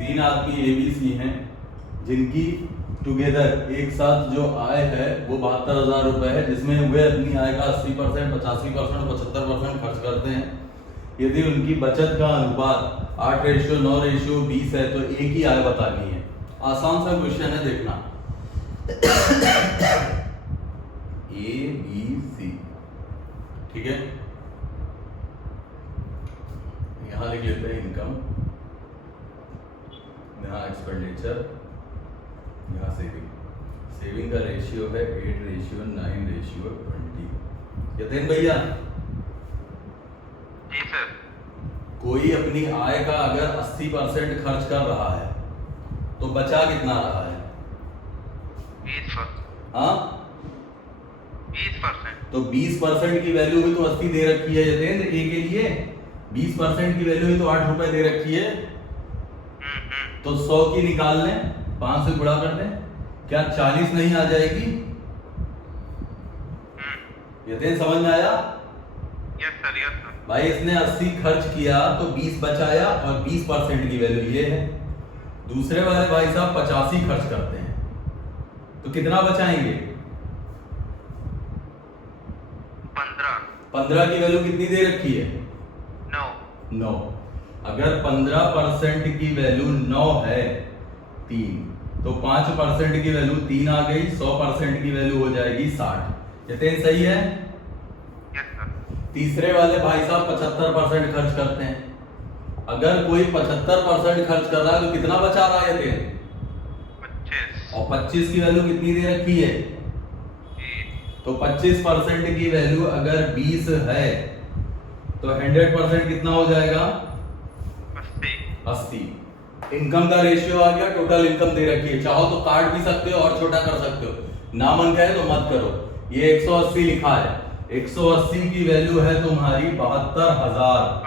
तीन आदमी ABC हैं जिनकी टुगेदर एक साथ जो आय है वो 72,000 रुपए है, जिसमें वे अपनी आय का 80%, 85%, 75% खर्च करते हैं। यदि उनकी बचत का अनुपात 8:9:20 है तो एक ही आय बतानी है। आसान सा क्वेश्चन है, देखना। ABC, ठीक है। यहां लिख लेते हैं इनकम, यहाँ एक्सपेंडिचर, यहाँ सेविंग का रेशियो है 8:9:20। यतीन भैया जी सर। कोई अपनी आय का अगर 80% खर्च कर रहा है तो बचा कितना रहा है? 20%। हाँ, 20%। तो 20% की वैल्यू भी तो 80 दे रखी है यतेंद्र, ए के लिए 20% की वैल्यू भी तो 8 रुपए दे रखी है। तो 100 की निकाल लें, 5 से गुणा कर दें, क्या 40 नहीं आ जाएगी? यतेंद्र समझ में आया? Yes sir, yes sir. भाई इसने 80 खर्च किया तो 20 बचाया और 20% की वैल्यू ये है। दूसरे वाले भाई साहब 85 खर्च करते हैं तो कितना बचाएंगे? 15 की वैल्यू कितनी दे रखी है? 9। अगर 15% की वैल्यू 9 है 3, तो 5% की वैल्यू 3 आ गई, 100% की वैल्यू हो जाएगी 60। यतेन सही है? Yes sir. तीसरे वाले भाई साहब 75% खर्च करते हैं। अगर कोई 75% खर्च कर रहा है तो कितना बचा रहा है यतेन? 25। और 25 की वैल्यू कितनी दे रखी है? तो 25% की वैल्यू अगर 20 है तो 100% कितना हो जाएगा? 80। इनकम का रेशियो आ गया, टोटल इनकम दे रखी है। चाहो तो काट भी सकते हो और छोटा कर सकते हो, ना मन कहे तो मत करो। ये 180 लिखा है, 180 की वैल्यू है तुम्हारी 72,000।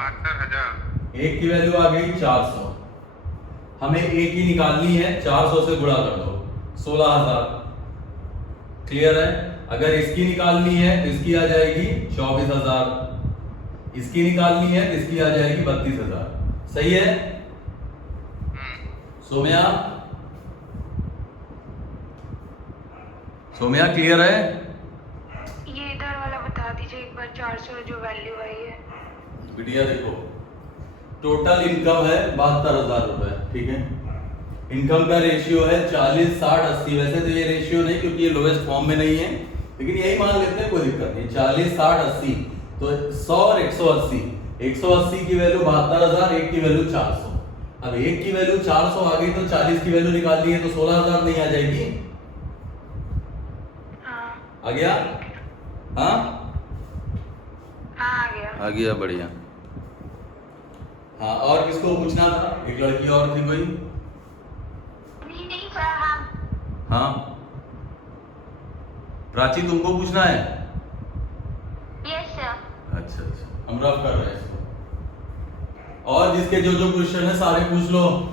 एक की वैल्यू आ गई 400। हमें एक ही निकालनी है, 400 से गुणा कर दो, 16,000। क्लियर है? अगर इसकी निकालनी है तो इसकी आ जाएगी 24,000, इसकी निकालनी है तो इसकी आ जाएगी 32,000। सही है सोम्या? सोम्या क्लियर है? ये इधर वाला बता दीजिए एक बार, 400 जो वैल्यू आई है। बिटिया देखो, टोटल इनकम है 72,000 रुपए, ठीक है। इनकम का रेशियो है 40, 60, 80। वैसे तो ये रेशियो नहीं, क्योंकि ये लोएस्ट फॉर्म में नहीं है, लेकिन यही मान लेते हैं, कोई दिक्कत नहीं। 40, 60, 80, तो 100 और 180। 180 की वैल्यू 72,000, एक की वैल्यू 400। अब एक की वैल्यू 400 आ गई तो 40 की वैल्यू निकालनी है तो 16,000 नहीं आ जाएगी? हाँ आ गया? हाँ आ गया। आ गया, बढ़िया। हाँ, और किसको पूछना था? एक लड़की और थी कोई? नहीं सर, हम। हाँ प्राची, तुमको पूछना है? Yes sir. अच्छा, हम रफ कर रहे हैं इसको। और जिसके जो जो क्वेश्चन है सारे पूछ लो।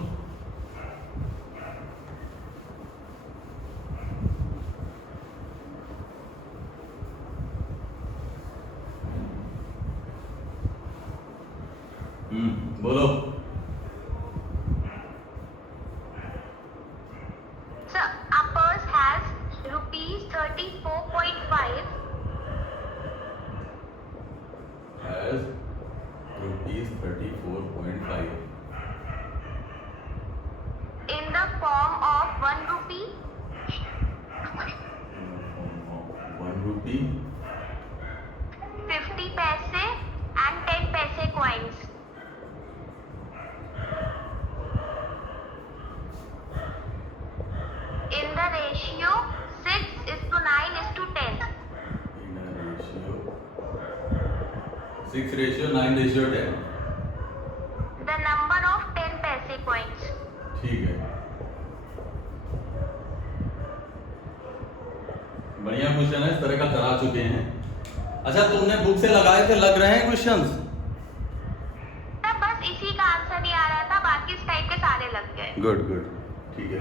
बोलो। Sir, a purse has rupees 34.5 Has ₹34.5 in the form of 1 rupee, 1 rupee, 50 paise and 10 paise coins. In the ratio 6:9:10. in a ratio 6:9:10। The number of 10 paise coins. ठीक है, बढ़िया क्वेश्चन है, इस तरह का करा चुके हैं। अच्छा, तुमने बुक से लगाए थे, लग रहे हैं क्वेश्चंस? तब बस इसी का आंसर नहीं आ रहा था, बाकी इस टाइप के सारे लग गए। गुड, ठीक है।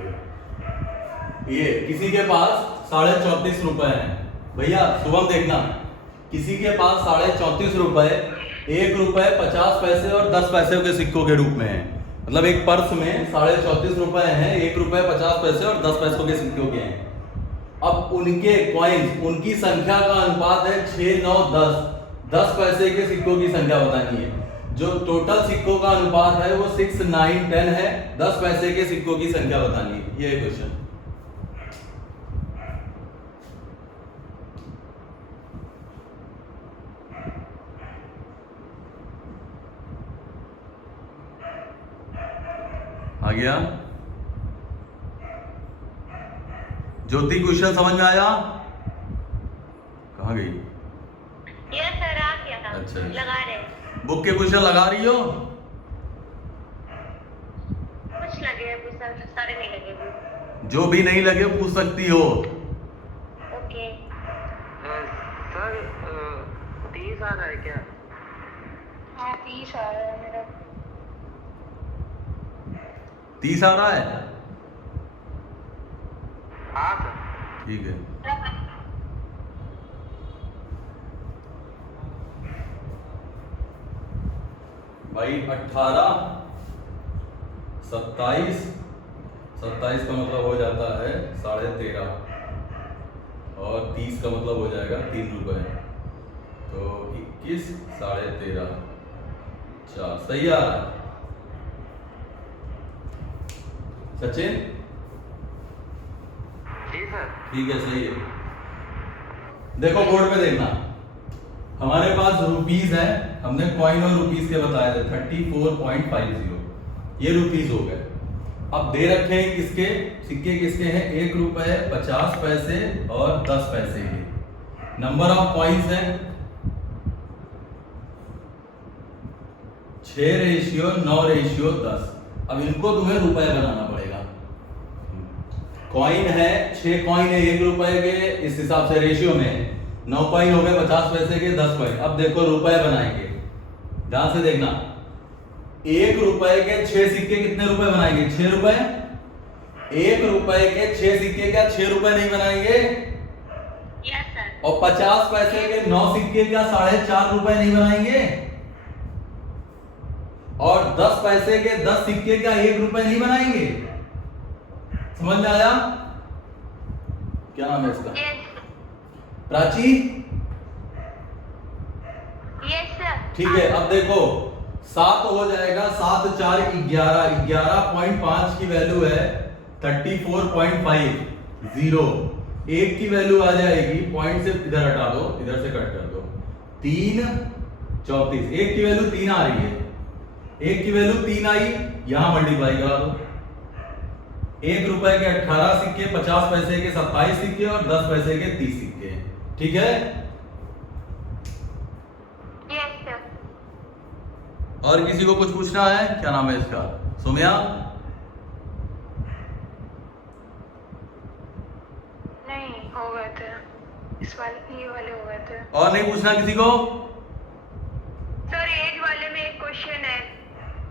ये किसी के पास 34.5 रुपए हैं। भैया शुभम देखना, किसी के पास 34.5 रुपए, 1 रुपए 50 पैसे और 10 पैसे के सिक्कों के रूप में है। मतलब एक पर्स में 34.5 रुपए हैं, 1 रुपए 50 पैसे और 10 पैसों के सिक्कों के हैं। अब उनके कॉइन्स, उनकी संख्या का अनुपात है 6, 9, 10। 10 पैसे के सिक्कों की संख्या बतानी है। जो टोटल सिक्कों का अनुपात है वो 6, 9, 10 है। 10 पैसे के सिक्कों की संख्या बतानी है, ये क्वेश्चन। आ गया? ज्योति क्वेश्चन समझ में आया? कहाँ गई? यस सर, आ गया। अच्छा। लगा रहे। बुक के क्वेश्चन लगा रही हो? कुछ लगे अभी सर, सारे नहीं लगे अभी। जो भी नहीं लगे पूछ सकती हो। ओके। सर 30 आ रहा है क्या? हाँ 30 आ रहा है मेरा। 30 आ रहा है? हाँ सर। ठीक है। भाई 18, 27, 27 का मतलब हो जाता है 13.5 और 30 का मतलब हो जाएगा 3 रुपए, तो 21, 13.5, 4। सही आ रहा है सचिन? जी सर। ठीक है, सही है। देखो बोर्ड पे देखना, हमारे पास रुपीस है, हमने कॉइन और रुपीस के बताए थे 34.50, ये रुपीस हो गए। अब दे रखे हैं किसके सिक्के, किसके हैं? 1 रुपए, 50 पैसे और 10 पैसे के। नंबर ऑफ कॉइन्स है 6:9:10। अब इनको तुम्हें रुपए बनाना पड़ेगा। कॉइन है 6 कॉइन है 1 रुपए के, इस हिसाब से रेशियो में 9 कॉइन हो गए 50 पैसे के, 10 कॉइन। अब देखो रुपए बनाएंगे, ध्यान से देखना। 1 रुपए के 6 सिक्के कितने रुपए बनाएंगे? 6 रुपए। 1 रुपए के 6 सिक्के क्या 6 रुपए नहीं बनाएंगे? Yes sir. और 50 पैसे के 9 सिक्के क्या 4.5 रुपए नहीं बनाएंगे? और 10 पैसे के 10 सिक्के क्या 1 रुपए नहीं बनाएंगे? समझ में आया? क्या नाम है इसका? यस। प्राची? Yes sir. ठीक है। अब देखो 7 हो जाएगा, 7, 4, 11, 11.5 की वैल्यू है 34.50। 1 की वैल्यू आ जाएगी, पॉइंट से इधर हटा दो, इधर से कट कर दो, 3, 34। 1 की वैल्यू 3 आ रही है, 1 की वैल्यू 3 आई, यहां मल्टीप्लाई करा दो। 1 रुपए के 18 सिक्के, 50 पैसे के 27 सिक्के और 10 पैसे के 30 सिक्के। ठीक है? Yes sir. और किसी को कुछ पूछना है? क्या नाम है इसका? सोम्या? नहीं, हो गए थे इस वाले, ये वाले हो गए थे और नहीं पूछना किसी को? सर। एज वाले में एक क्वेश्चन है।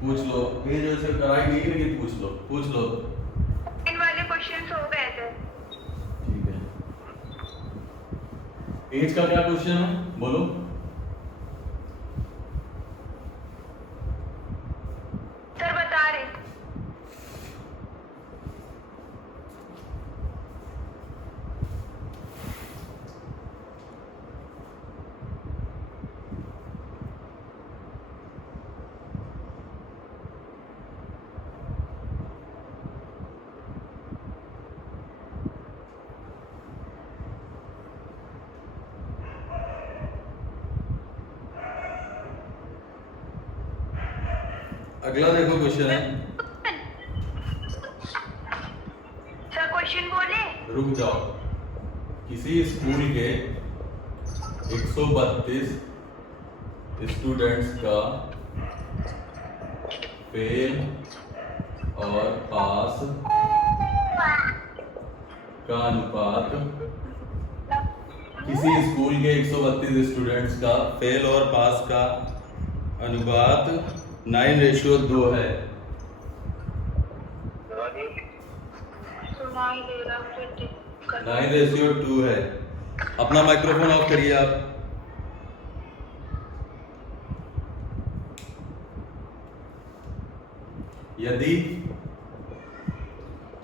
पूछ लो, ये जो से कराई नहीं कि पूछ लो, पूछ लो। इन वाले क्वेश्चंस हो गए थे। ठीक है। एज का क्या क्वेश्चन है बोलो? सर बता रहे। अगला देखो क्वेश्चन है। सर क्वेश्चन बोले। रुक जाओ। किसी स्कूल के 132 स्टूडेंट्स का फेल और पास का अनुपात, किसी स्कूल के 132 स्टूडेंट्स का फेल और पास का अनुपात 9:2 है। सुनाई दे रहा फिर 9:2 है। अपना माइक्रोफोन ऑफ करिए आप। यदि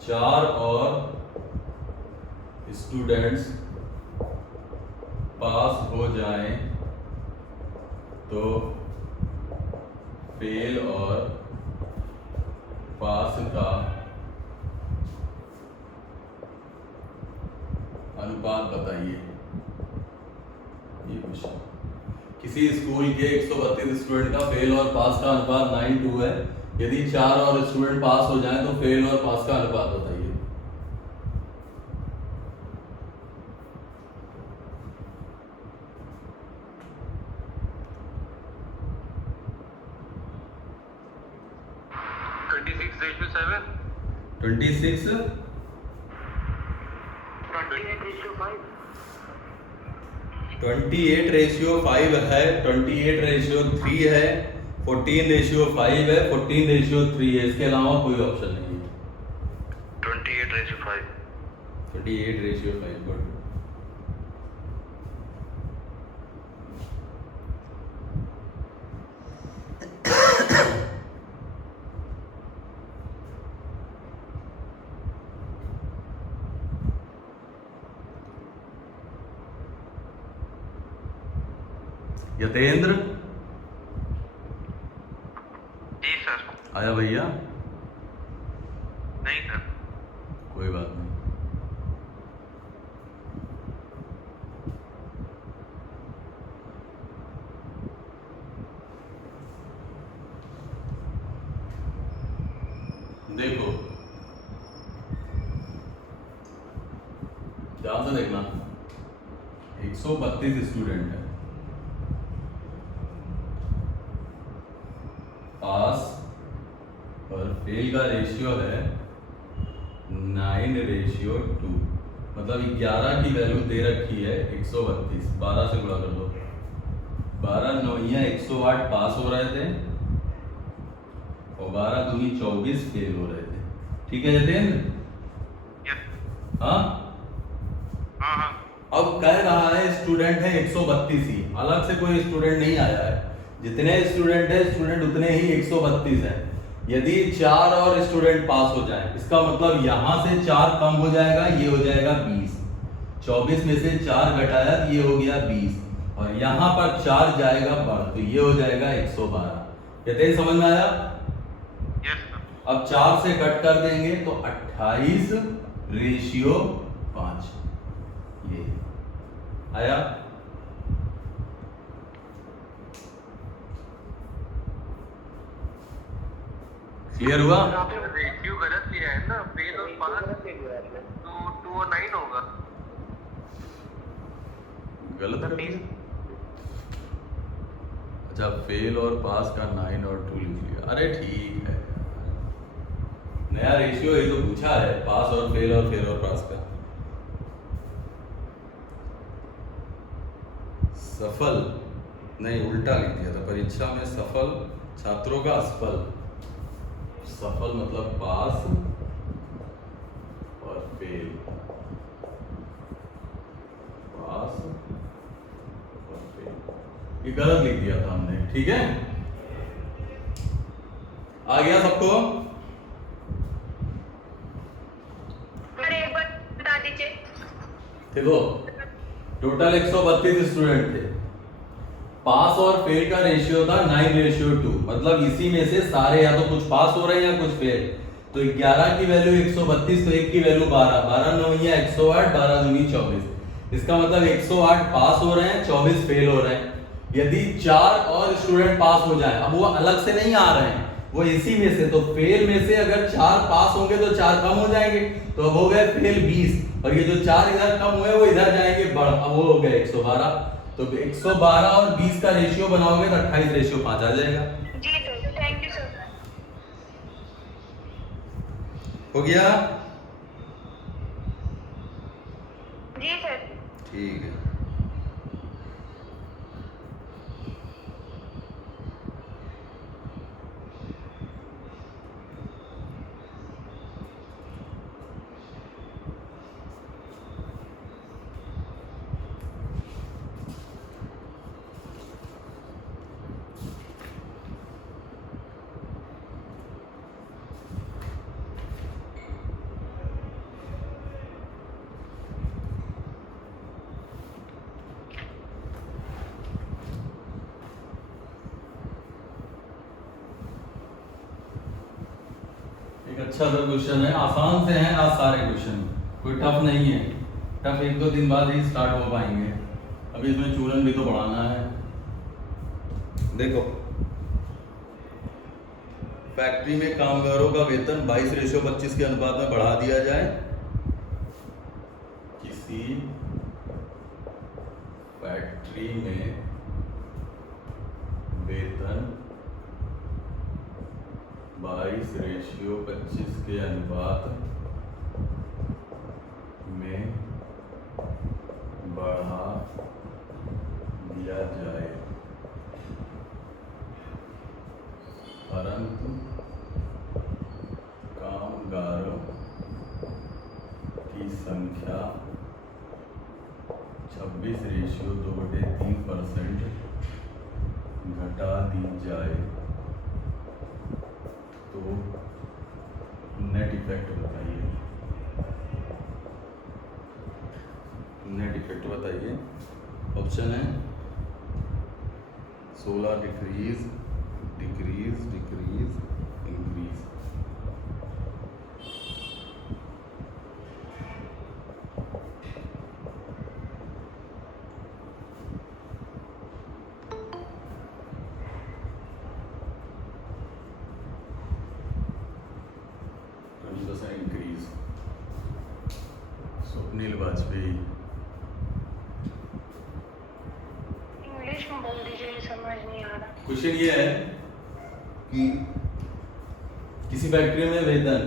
4 और स्टूडेंट्स पास हो जाएं तो फेल और पास का अनुपात बताइए। ये क्वेश्चन, किसी स्कूल के 132 स्टूडेंट का फेल और पास का अनुपात 9:2 है। यदि 4 और स्टूडेंट पास हो जाएं तो फेल और पास का अनुपात बताइए। ट्वेंटी सिक्स 28:5 है, 28:3 है, 14:5 है, 14:3 है। इसके अलावा कोई ऑप्शन नहीं है। 28:5। 28:5 गुड। यतेंद्र जी सर। आया भैया? नहीं सर। कोई बात नहीं। देखो ध्यान से देखना, 132 स्टूडेंट है, पास और फेल का रेशियो है 9:2, मतलब 11 की वैल्यू दे रखी है 132। 12 से गुणा कर दो, 12 9 108 पास हो रहे थे और 12 दूनी 24 फेल हो रहे थे। ठीक है जतेंद्र? यस। हाँ, हाँ हाँ। अब कह रहा है स्टूडेंट है 132 ही, अलग से कोई स्टूडेंट नहीं आया है। जितने स्टूडेंट है स्टूडेंट उतने ही 132 हैं। यदि 4 और स्टूडेंट पास हो जाए, इसका मतलब यहां से 4 कम हो जाएगा, ये हो जाएगा 20। 24 में से 4 घटाया तो ये हो गया 20, और यहां पर 4 जाएगा बढ़ तो ये हो जाएगा 112। ये तेज समझ में आया? Yes sir. अब 4 से कट कर देंगे तो 28:5 ये आया। क्लियर हुआ? आपने रेशियो गलत लिया है ना, फेल और पास तो 2 और 9 होगा। गलत कर दिया। अच्छा, फेल और पास का 9 और 2 लिख लिया। अरे ठीक है, नया रेशियो ही तो पूछा है, पास और फेल और पास का। सफल नहीं, उल्टा लिख दिया था परीक्षा में। सफल छात्रों का असफल। सफल मतलब पास और फेल, पास और फेल, ये गलत लिख दिया था हमने। ठीक है, आ गया सबको? अरे एक बार बता दीजिए। देखो टोटल 132 स्टूडेंट थे, पास और फेल का रेशियो था 9:2, मतलब इसी में से सारे या तो कुछ पास हो रहे हैं या कुछ फेल। तो 11 की वैल्यू 132, तो 1 की वैल्यू 12, 12 9 108, 12 दूनी 24। इसका मतलब 108 पास हो रहे हैं, 24 फेल हो रहे हैं। यदि 4 और स्टूडेंट पास हो जाए, अब वो अलग से नहीं आ रहे हैं, वो इसी में से, तो फेल में से अगर 4 पास होंगे तो 4 कम हो जाएंगे, तो अब हो गए फेल 20, और ये जो 4 इधर कम हुए वो इधर जाएंगे बढ़, अब वो हो गए 112। तो 112 और 20 का रेशियो बनाओगे तो 28:5 आ जाएगा। जी सर, थैंक यू सर। हो गया? जी सर। ठीक है। एक अच्छा सा क्वेश्चन है, आसान से हैं आज सारे क्वेश्चन, कोई टफ नहीं है। टफ 1-2 दिन बाद ही स्टार्ट हो पाएंगे, अभी इसमें चूरन भी तो बढ़ाना है। देखो, फैक्ट्री में कामगारों का वेतन 22:25 के अनुपात में बढ़ा दिया जाए। किसी फैक्ट्री में वेतन 22:25 के अनुपात में बढ़ा दिया जाए, परंतु कामगारों की संख्या 26:2/3% घटा दी जाए तो नेट इफेक्ट बताइए। नेट इफेक्ट बताइए। ऑप्शन है 16 decrease, decrease, decrease, increase. Increase. Swapnil Vajpayee. English में बोल दीजिए, समझ नहीं आ रहा। क्वेश्चन ये है कि किसी फैक्ट्री में वेतन,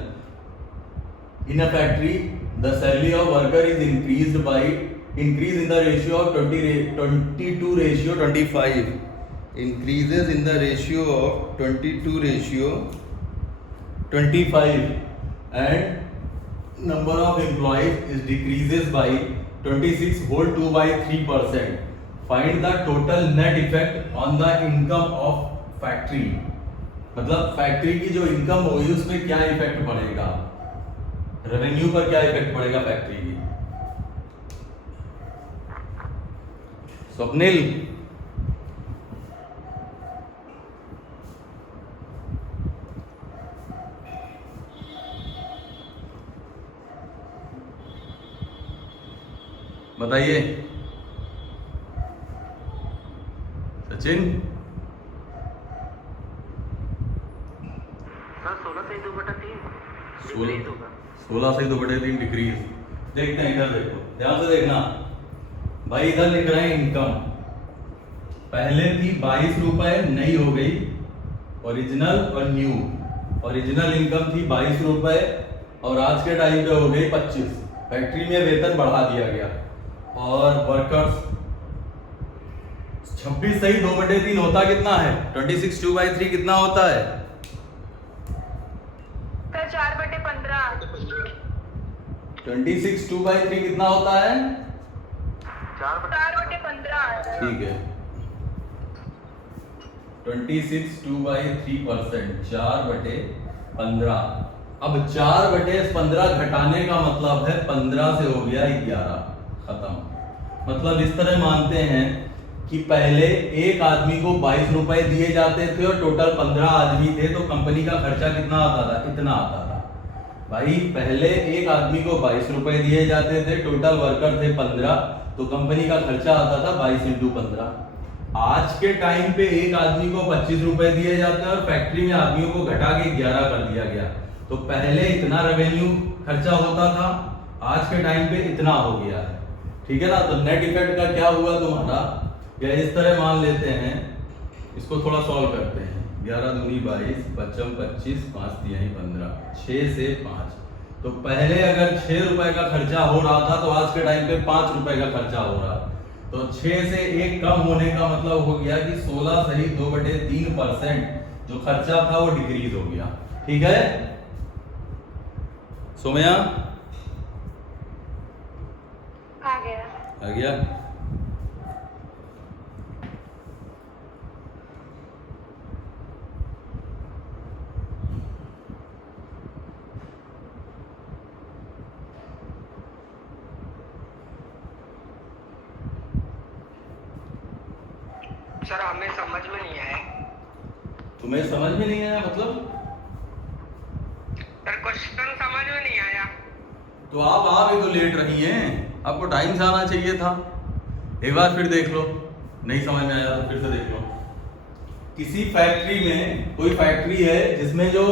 in a factory the salary of worker is increase in the ratio of 22:25, increases in the ratio of 22:25 and number of employees is decreases by 26/2/3%. Find the total net effect on the income of factory. मतलब factory की जो income होगी उसमें क्या effect पड़ेगा, revenue पर क्या effect पड़ेगा फैक्ट्री की। स्वप्निल, बताइए। सचिन, सर 16 से 2/3 डिक्रीज होगा। 16 से 2/3 डिक्रीज। देखते हैं, इधर देखो, ध्यान से देखना भाई। इधर लिख रहे हैं इनकम, पहले थी 22 रुपए, नई हो गई ओरिजिनल और न्यू। ओरिजिनल इनकम थी 22 रुपए और आज के टाइम पे हो गई 25। फैक्ट्री में वेतन बढ़ा दिया गया और वर्कर्स 26 सही 2/3 होता कितना है, 26/2/3 कितना होता है? सर 4/15। 26/2/3 कितना होता है? 4/15। ठीक है, 26/2/3%, 4/15। अब 4/15 घटाने का मतलब है 15 से हो गया 11, खत्म। मतलब इस तरह मानते हैं कि पहले एक आदमी को 22 रुपए दिए जाते थे और टोटल 15 आदमी थे, तो कंपनी का खर्चा कितना आता था? इतना आता था भाई। पहले एक आदमी को 22 रुपए दिए जाते थे, टोटल वर्कर थे 15, तो कंपनी का खर्चा आता था 22 × 15। आज के टाइम पे एक आदमी को 25 रुपए दिए जाते हैं और फैक्ट्री में आदमियों को घटा के 11 कर दिया गया। तो पहले इतना रेवेन्यू खर्चा होता था, आज के टाइम पे इतना हो गया है, ठीक है ना। तो नेट इफेक्ट का क्या हुआ तुम्हारा, या इस तरह मान लेते हैं, इसको थोड़ा सॉल्व करते हैं। 11 दूनी 22, 55 25, 5 तिहाई 15, 6 से 5। तो पहले अगर 6 रुपए का खर्चा हो रहा था तो आज के टाइम पे 5 रुपए का खर्चा हो रहा। तो 6 से 1 कम होने का मतलब हो गया कि 16 सही 2/3% जो खर्चा था वो डिक्रीज हो गया, ठीक है। सोमया आ गया। आ गया। सर हमें समझ में नहीं आया। तुम्हें समझ में नहीं आया मतलब? सर क्वेश्चन समझ में नहीं आया। तो आप आ भी तो लेट रही हैं, आपको टाइम से आना चाहिए था। एक बार फिर देख लो, नहीं समझ में आया तो फिर से देख लो। किसी फैक्ट्री में, कोई फैक्ट्री है जिसमें जो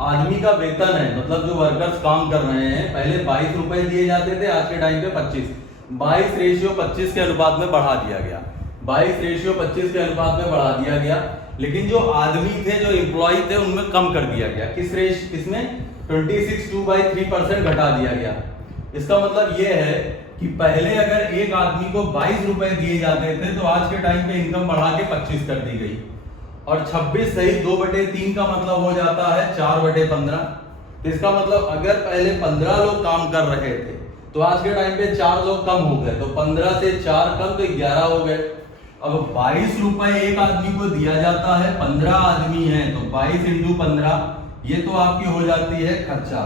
आदमी का वेतन है, मतलब जो वर्कर्स काम कर रहे हैं, पहले 22 रुपए दिए जाते थे, आज के टाइम पे 25। 22:25 के अनुपात में बढ़ा दिया गया, 22:25 के अनुपात में बढ़ा दिया गया। लेकिन जो आदमी थे, जो एम्प्लॉय थे, उनमें कम कर दिया गया। किसमें 26.2/3% घटा दिया गया। इसका मतलब ये है कि पहले अगर एक आदमी को 22 रुपए दिए जाते थे, तो आज के टाइम पे इनकम बढ़ा के 25 कर दी गई। और 26 सही 2/3 का मतलब हो जाता है 4/15। इसका मतलब अगर पहले 15 लोग काम कर रहे थे, तो आज के टाइम पे 4 लोग कम हो गए, तो 15 से 4 कम तो 11 हो गए। अब 22 रुपए एक आदमी को दिया जाता है, 15 आदमी हैं, तो 22 × 15, ये तो आपकी हो जाती है खर्चा।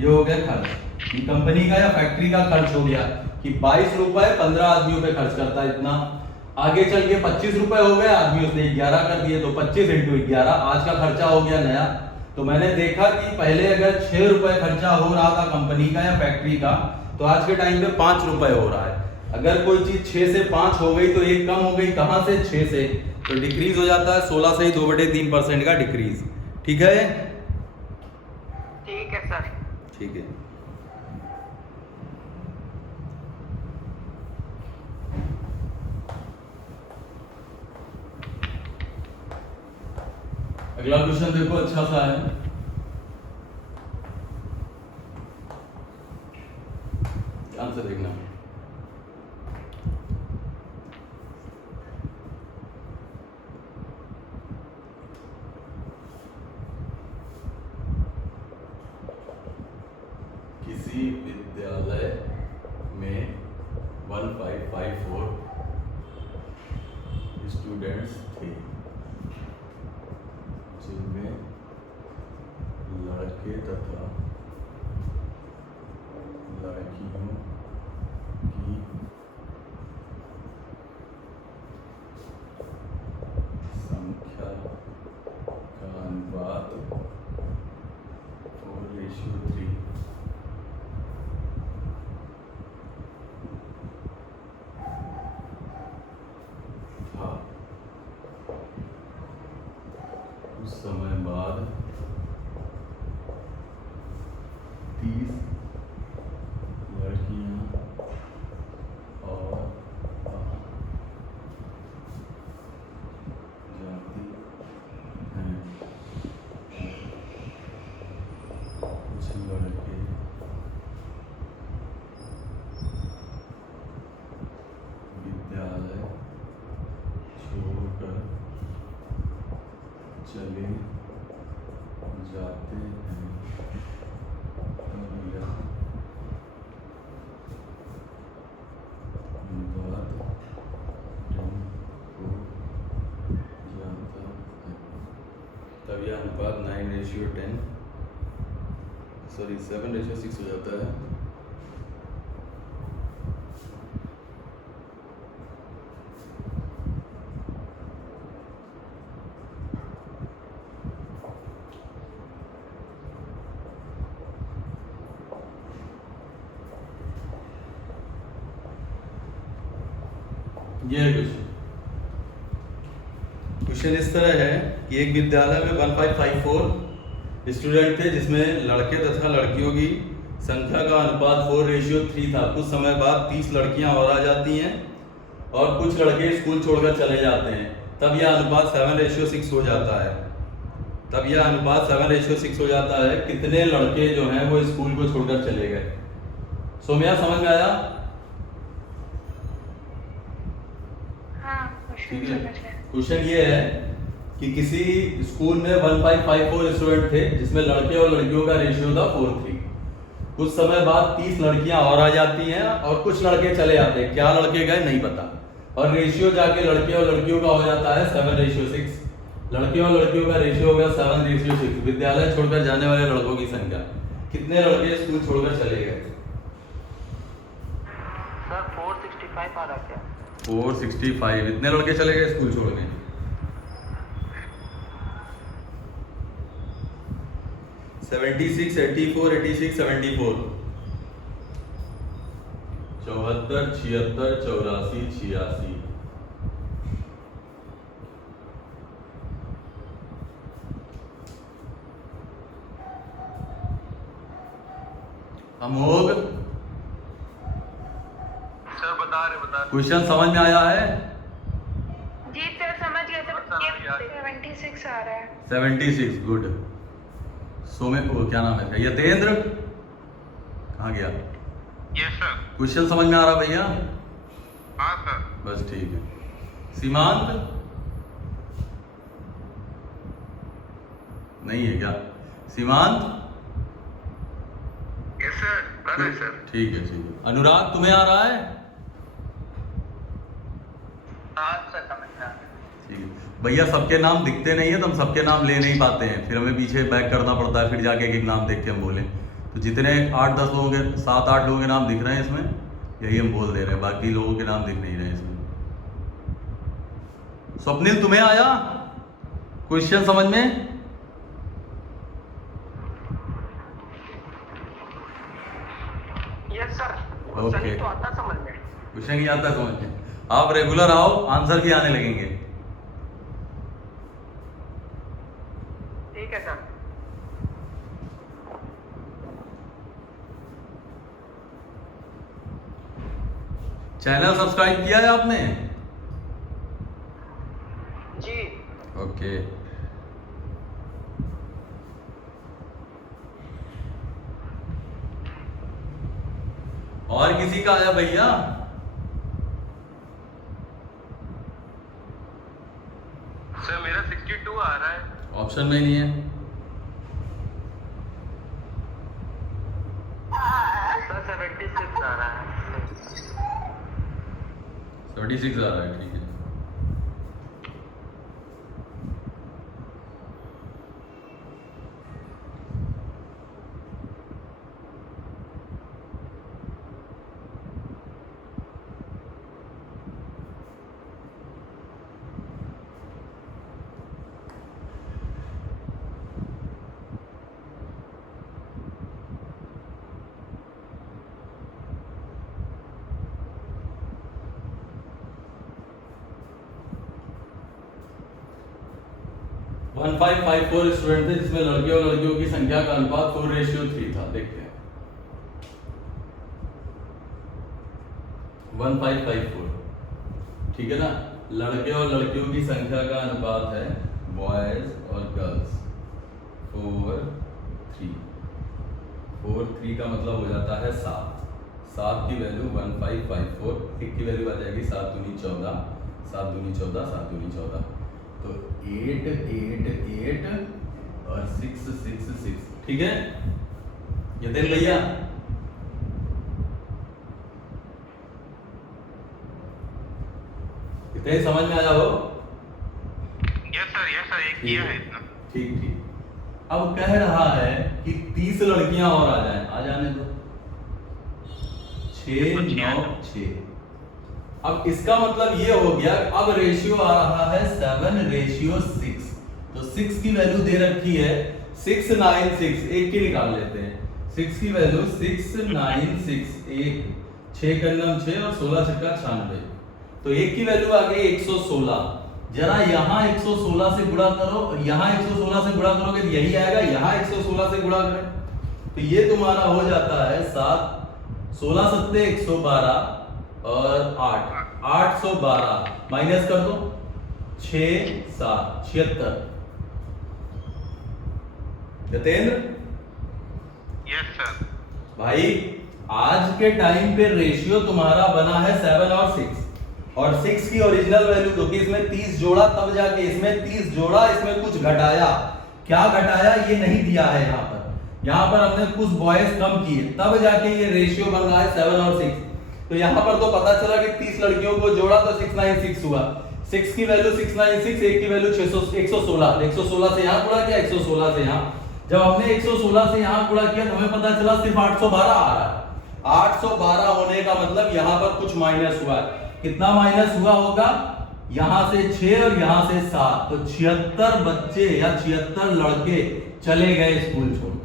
ये हो गया खर्च, ये कंपनी का या फैक्ट्री का खर्च हो गया कि 22 रुपए 15 आदमियों पे खर्च करता है इतना। आगे चल के 25 रुपए हो गए, आदमी उसने 11 कर दिए, तो 25 × 11 आज का खर्चा हो गया नया। तो मैंने देखा कि पहले अगर 6 रुपए खर्चा हो रहा था कंपनी का या फैक्ट्री का, तो आज के टाइम पे 5 रुपए हो रहा है। अगर कोई चीज 6 से 5 हो गई तो एक कम हो गई, कहां से? 6 से, तो डिक्रीज हो जाता है 16 से ही 2/3% का डिक्रीज। ठीक है, ठीक है सर। ठीक है। अगला क्वेश्चन देखो, अच्छा सा है। ध्यान से देखना। किसी विद्यालय में 1554 स्टूडेंट्स थे, जिनमें लड़के तथा लड़कियों की संख्या का अनुपात 4:3 था। कुछ समय बाद 30 लड़कियां और जाती हैं। कुछ लड़के विद्यालय छोड़कर चले जाते हैं। तब यह अनुपात 10 हो जाता है। तब यह अनुपात 9:10 सॉरी 7:6 हो जाता है। ये क्वेश्चन इस तरह है कि एक विद्यालय में 1554 स्टूडेंट थे, जिसमें लड़के तथा लड़कियों की संख्या का अनुपात 4:3 था। कुछ समय बाद 30 लड़कियां और आ जाती हैं और कुछ लड़के स्कूल छोड़कर चले जाते हैं। तब यह अनुपात 7:6 हो जाता है। तब यह अनुपात 7:6 हो जाता है। कितने लड़के जो हैं वो स्कूल को छोड़कर चले गए? सोम्या, समझ में आया? ठीक है। क्वेश्चन ये है कि किसी स्कूल में 1554 स्टूडेंट थे, जिसमें लड़के और लड़कियों का रेशियो था 4:3। कुछ समय बाद 30 लड़कियां और आ जाती हैं और कुछ लड़के चले जाते हैं। क्या लड़के गए नहीं पता, और रेशियो जाके लड़के और लड़कियों का हो जाता है 7:6। लड़के और लड़कियों का रेशियो हो गया 7:6। विद्यालय छोड़कर जाने वाले लड़कों की संख्या, कितने लड़के स्कूल छोड़कर चले गए? सर 465 आ रहा क्या? 465। इतने लड़के चले गए स्कूल छोड़ के। 76, 84, 86, 74, 74, 76, 84, 86। अमोघ, सर बता रहे क्वेश्चन समझ में आया है? जी सर समझ गए सर। बता रहे यार। 76 आ रहा है। 76, गुड। सोमे वो क्या नाम है, यतेंद्र कहाँ गया? Yes sir. क्वेश्चन समझ में आ रहा भैया? हाँ सर। बस ठीक है। सीमांत नहीं है क्या? सीमांत यस सर, कर रहे सर। ठीक है, ठीक है। अनुराग तुम्हें आ रहा है? हाँ सर, समझ में आ गया। ठीक है भैया, सबके नाम दिखते नहीं है तो हम सबके नाम ले नहीं पाते हैं, फिर हमें पीछे बैक करना पड़ता है, फिर जाके एक एक नाम देख के हम बोले। तो जितने 8-10 लोगों के 7-8 लोगों के नाम दिख रहे हैं इसमें, यही हम बोल दे रहे हैं, बाकी लोगों के नाम दिख नहीं रहे हैं इसमें। स्वप्निल तुम्हें आया क्वेश्चन समझ में? Yes sir. ओके, तो आता समझ में। क्वेश्चन ही आता है समझ में। आप रेगुलर आओ, आंसर भी आने लगेंगे। ठीक है सर। चैनल सब्सक्राइब किया है आपने? जी। ओके। और किसी का आया भैया? सर मेरा 62 आ रहा है। ऑप्शन में नहीं है। सर 76 आ रहा है। 36 आ रहा है, ठीक है। वन 1554 स्टूडेंट थे जिसमें लड़के और लड़कियों की संख्या का अनुपात 4:3 था। देखते हैं 1554, ठीक है ना। लड़के और लड़कियों की संख्या का अनुपात है बॉयज और गर्ल्स 4:3। 4:3 का मतलब हो जाता है 7। 7 की वैल्यू 1554, एक की वैल्यू आ जाएगी 7 दूनी 14, 7 दूनी 14, 7 दूनी 14, तो 8 8 8 और 6 6 6, ठीक है। यतेन भैया इतने समझ में आया हो? यस सर, एक किया है इतना। ठीक ठीक। अब कह रहा है कि 30 लड़कियां और आ जाएं, आ जाने दो। 6 9 6। अब इसका मतलब ये हो गया, अब रेशियो आ रहा है 7:6। तो 6 की वैल्यू दे रखी है 6 9 6, एक की निकाल लेते हैं। 6 की वैल्यू 6 9 6, 1 6 का 6 और 16 छक्का 96, तो एक की वैल्यू आ गई 116। जरा यहाँ 116 से गुणा करो, यहाँ 116 से गुणा करोगे तो यही आएगा, यहाँ 116 से गुणा करें तो ये तुम्हारा हो जाता है 7 16 7 112 और 8 812, माइनस कर दो 6 7 76। Yatendra yes sir. भाई आज के टाइम पे रेशियो तुम्हारा बना है 7 और 6, और 6 की ओरिजिनल वैल्यू क्योंकि इसमें 30 जोड़ा तब जाके इसमें 30 जोड़ा, इसमें कुछ घटाया, क्या घटाया ये नहीं दिया है यहाँ पर। यहाँ पर हमने कुछ बॉयज कम किए तब जाके ये रेशियो बन रहा है 7 और 6। तो यहाँ पर तो पता चला कि 30 लड़कियों को जोड़ा तो 696 हुआ। 6 की वैल्यू 696, 1 की वैल्यू 116, 116 से यहाँ गुणा किया, 116 से यहाँ। जब हमने 116 से यहाँ गुणा किया तो हमें पता चला सिर्फ 812 आ रहा है। 812 होने का मतलब यहाँ पर कुछ माइनस हुआ है। कितना माइनस हुआ होगा? यहाँ से 6 और यहाँ से 7, तो 76 बच्चे या 76 लड़के चले गए स्कूल छोड़कर।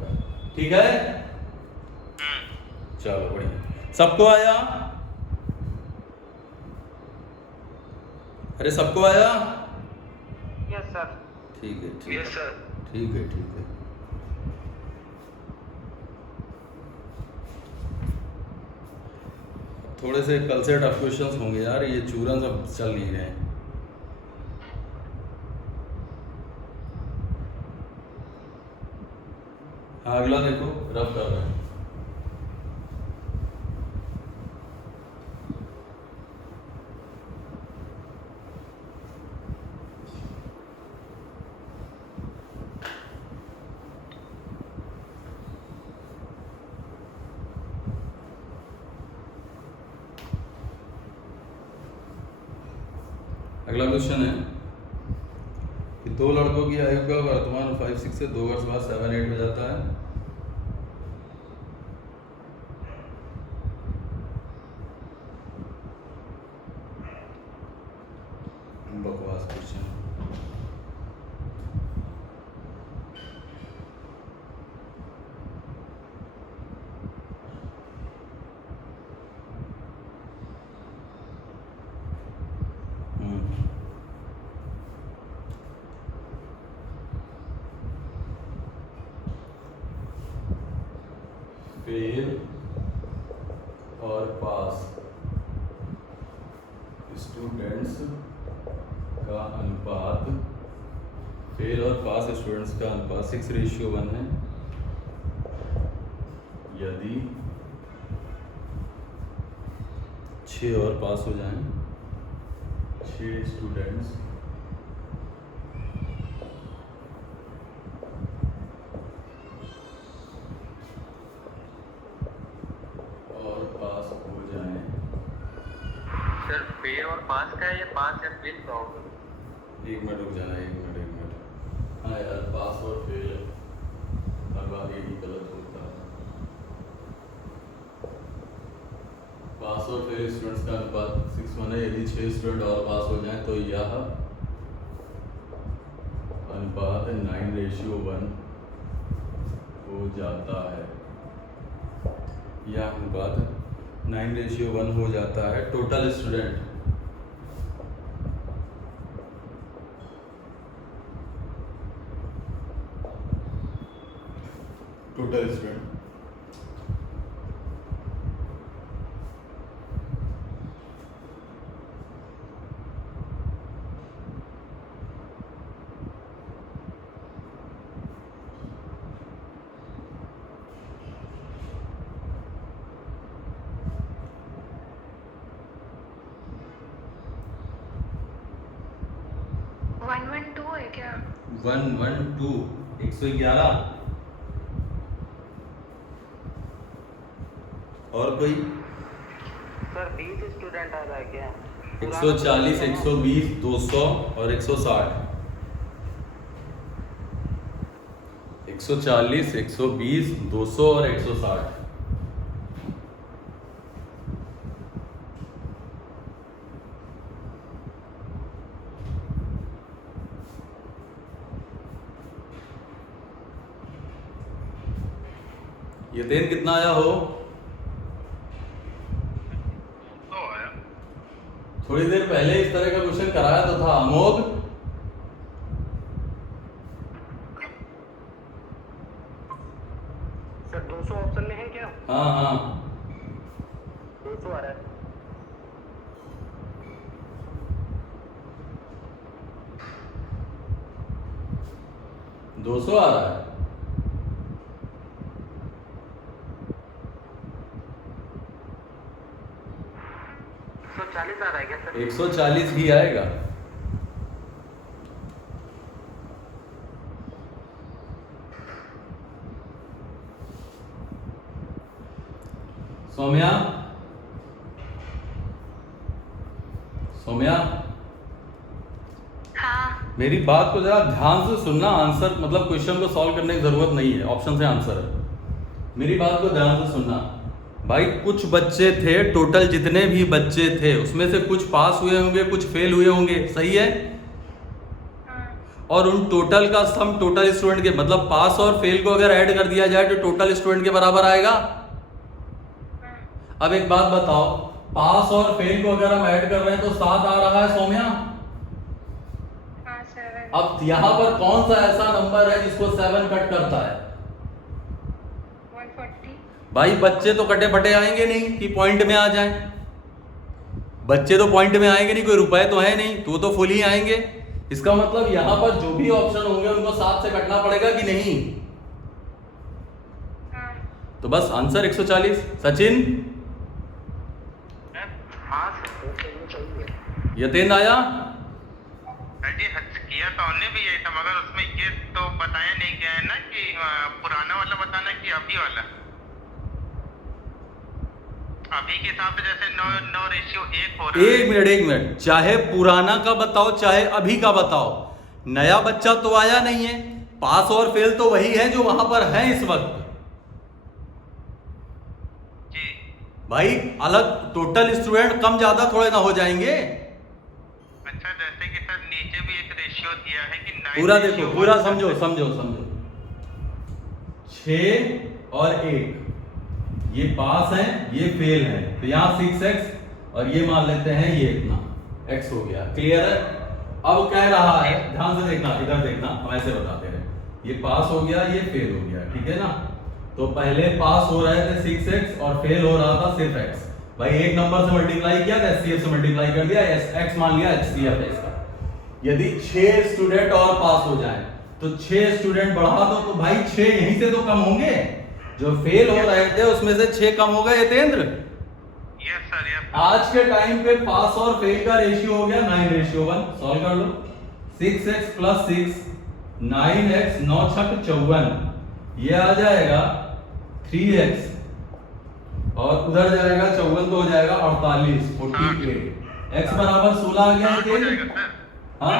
ठीक है, चलो बढ़िया। सबको आया? अरे सबको आया? Yes sir. ठीक है ठीक यस सर। ठीक है ठीक है। थोड़े से कल से टफ क्वेश्चंस होंगे यार, ये चूरन सब चल नहीं रहे हैं। हाँ अगला देखो, रफ कर रहे हैं। अगला क्वेश्चन है कि दो लड़कों की आयु का वर्तमान 5-6 से 2 वर्ष बाद 7-8 में जाता है। बकवास क्वेश्चन। फेल और पास स्टूडेंट्स का अनुपात, फेल और पास स्टूडेंट्स का अनुपात 6:1 है यदि 6 और पास हो जाएं, 6 स्टूडेंट्स और पास हो जाएं। सर फेल और पास का है या पास या फेल का होगा? एक मिनट रुक जाना, एक मिनट। हाँ यार, पास और फेल हर बार यही गलत होता है। पास और फेल स्टूडेंट्स का अनुपात 6:1 है यदि 6 स्टूडेंट और पास हो जाएं, तो यह अनुपात 9:1 हो जाता है। यह अनुपात 9:1 हो जाता है। टोटल स्टूडेंट, टोटल स्टूडेंट 112 है क्या? 112 111। और कोई? सर 20 स्टूडेंट आ रहा है क्या? 140, 120, 200 और 160। 140, 120, 200 और 160। ये दिन कितना आया हो? तो आया। थोड़ी देर पहले इस तरह का क्वेश्चन कराया तो था अमोघ। सर 200 ऑप्शन में है क्या? हाँ हाँ 200 आ रहा है। दो सौ आ रहा है। 140 आ रहा है क्या सर? 140 ही आएगा। सौम्या, सौम्या हाँ मेरी बात को जरा ध्यान से सुनना। आंसर मतलब क्वेश्चन को सॉल्व करने की जरूरत नहीं है, ऑप्शन से आंसर है। मेरी बात को ध्यान से सुनना भाई। कुछ बच्चे थे, टोटल जितने भी बच्चे थे उसमें से कुछ पास हुए होंगे, कुछ फेल हुए होंगे, सही है? हाँ। और उन टोटल का सम टोटल स्टूडेंट के मतलब पास और फेल को अगर ऐड कर दिया जाए तो टोटल स्टूडेंट के बराबर आएगा। अब एक बात बताओ, पास और फेल को अगर हम ऐड कर रहे हैं तो 7 आ रहा है सौम्या। हाँ 7। अब यहां पर कौन सा ऐसा नंबर है जिसको 7 कट करता है? 140। भाई बच्चे तो कटे फटे आएंगे नहीं कि पॉइंट में आ जाएं। बच्चे तो पॉइंट में आएंगे नहीं, कोई रुपए तो है नहीं, तो फुल ही आएंगे। इसका मतलब यहां पर जो भी ऑप्शन होंगे उनको 7 से कटना पड़ेगा कि नहीं? हाँ। तो बस आंसर 140। सचिन, हाँ यतेंद्र आया? सर जी, किया तो हमने भी यही था, मगर उसमें ये तो बताया नहीं गया है ना कि पुराना वाला बताना कि अभी वाला। अभी के हिसाब से जैसे 9:1 हो रहा है। एक मिनट, चाहे पुराना का बताओ चाहे अभी का बताओ, नया बच्चा तो आया नहीं है। पास और फेल तो वही है जो वहां पर है इस वक्त। जी भाई अलग टोटल स्टूडेंट कम ज्यादा थोड़े ना हो जाएंगे। अच्छा, जैसे कि सर नीचे भी एक रेशियो दिया है कि 9 पूरा देखो, पूरा समझो। 6 और 1 ये पास है, ये फेल है, तो यहाँ 6x और ये मान लेते हैं ये इतना x हो गया। क्लियर है? अब कह रहा है, ध्यान से देखना, इधर देखना, हम ऐसे बताते रहे। ये पास हो गया, ये फेल हो गया, ठीक है ना? तो पहले पास हो रहे थे 6x और फेल हो रहा था सिर्फ x। भाई एक नंबर से मल्टीप्लाई किया था, HCF से मल्टीप्लाई कर दिया, x मान लिया HCF है इसका। यदि 6 स्टूडेंट और पास हो जाए तो 6 स्टूडेंट बढ़ा दो, तो भाई 6 यहीं से तो कम होंगे। जो फेल हो रहे थे उसमें से 6 कम हो गए। Yatendra, yes sir, yes. आज के टाइम पे पास और फेल का रेशियो हो गया 9:1। सॉल्व कर लो। 6x + 6 9x 9 छक 54, ये आ जाएगा 3x और उधर जाएगा 54 तो हो जाएगा 48 48। x बराबर 16 आ गया। 60 हो जाएगा सर, हाँ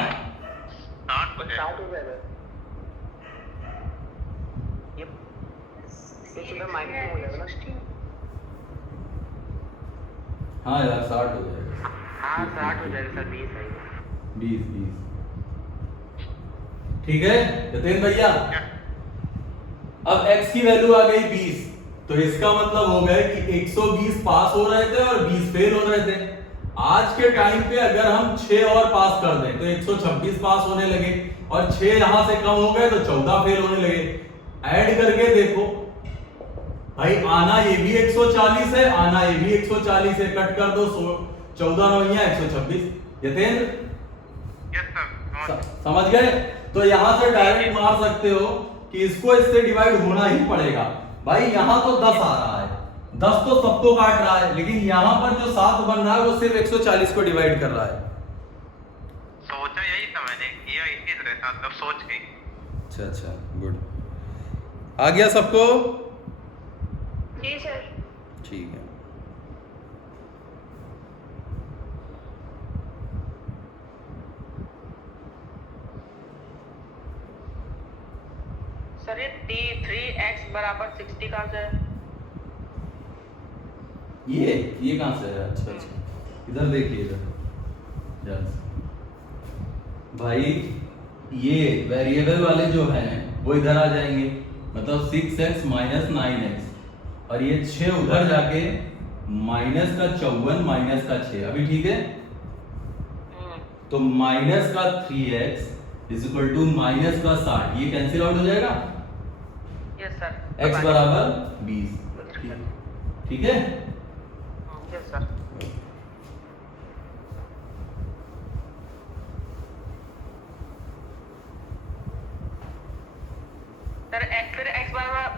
60 हो जाएगा। 60 हो जाएगा। ये सीधा माइनस हो जाएगा ना। 16। हाँ यार 60 हो जाएगा। हाँ 60 हो जाएगा सर, 20 आएगा। 20 ठीक है यतेंद्र भैया। अब x की वैल्यू आ गई 20, तो इसका मतलब हो गया कि 120 पास हो रहे थे और 20 फेल हो रहे थे। आज के टाइम पे अगर हम 6 और पास कर दें तो 126 पास होने लगे और 6 यहां से कम हो गए तो 14 फेल होने लगे। ऐड करके देखो भाई, आना ये भी 140 है, आना ये भी 140 है, कट कर दो 14 9 126। यतेंद्र यस सर, समझ गए? तो यहां से डायरेक्ट मार सकते हो कि इसको इससे डिवाइड होना ही पड़ेगा। भाई यहां तो 10 आ रहा है, 10 तो सबको काट रहा है, लेकिन यहां पर जो 7 बन रहा है वो सिर्फ 140 को डिवाइड कर रहा है। सोचा यही था मैंने, किया इसी तरह था, तब सोच गई। अच्छा गुड, आ गया सबको? जी सर। ठीक है। सर ये 3x बराबर 60 कहाँ से है? ये कहां से है? अच्छा, इधर देखिए, इधर भाई ये वेरिएबल वाले जो हैं वो इधर आ जाएंगे, मतलब 6x - 9x, और ये 6 उधर जाके माइनस का 54 माइनस का 6। अभी ठीक है? तो माइनस का 3x = माइनस का 60, ये कैंसिल आउट हो जाएगा। Yes sir. x बराबर 20। ठीक है? Yes sir. सर फिर x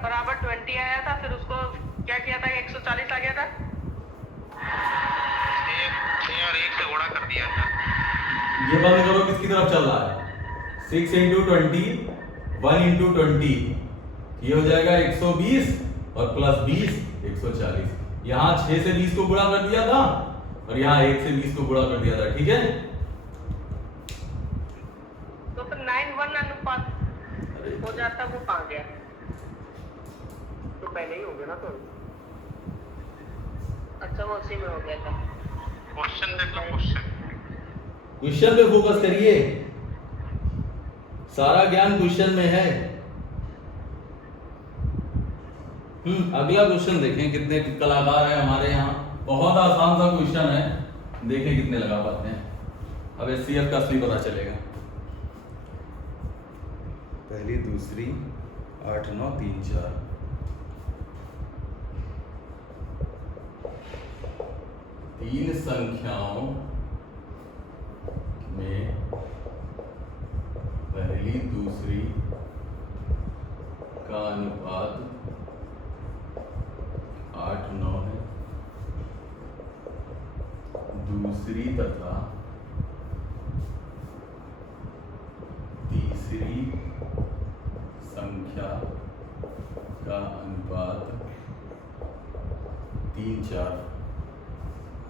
बराबर 20 आया था, फिर उसको क्या किया था? 140 आ गया था। 6 और 1 से गुणा कर दिया था। ये बंद करो, किसकी तरफ चल रहा है? 6 × 20 1 × 20, ये हो जाएगा 120 और प्लस 20 140। यहाँ 6 से 20 को गुणा कर दिया था और यहाँ 1 से 20 को गुणा कर दिया था। ठीक है? तो फिर 9:1 अनुपात हो जाता, वो कहाँ गया? तो पहले ही हो गया ना। तो अच्छा, वो उसी में हो गया था। क्वेश्चन देख लो, क्वेश्चन। क्वेश्चन पे फोकस करिए। सारा ज्ञान क्वेश्चन में है। अगला क्वेश्चन देखें, कितने कलाकार हैं हमारे यहाँ। बहुत आसान सा क्वेश्चन है, देखें कितने लगा पाते हैं। अब एचसीएफ का असली पता चलेगा। पहली, दूसरी, 8 9 3 4। तीन संख्याओं में पहली दूसरी का अनुपात 8 9 है। दूसरी तथा तीसरी संख्या का अनुपात 3 4।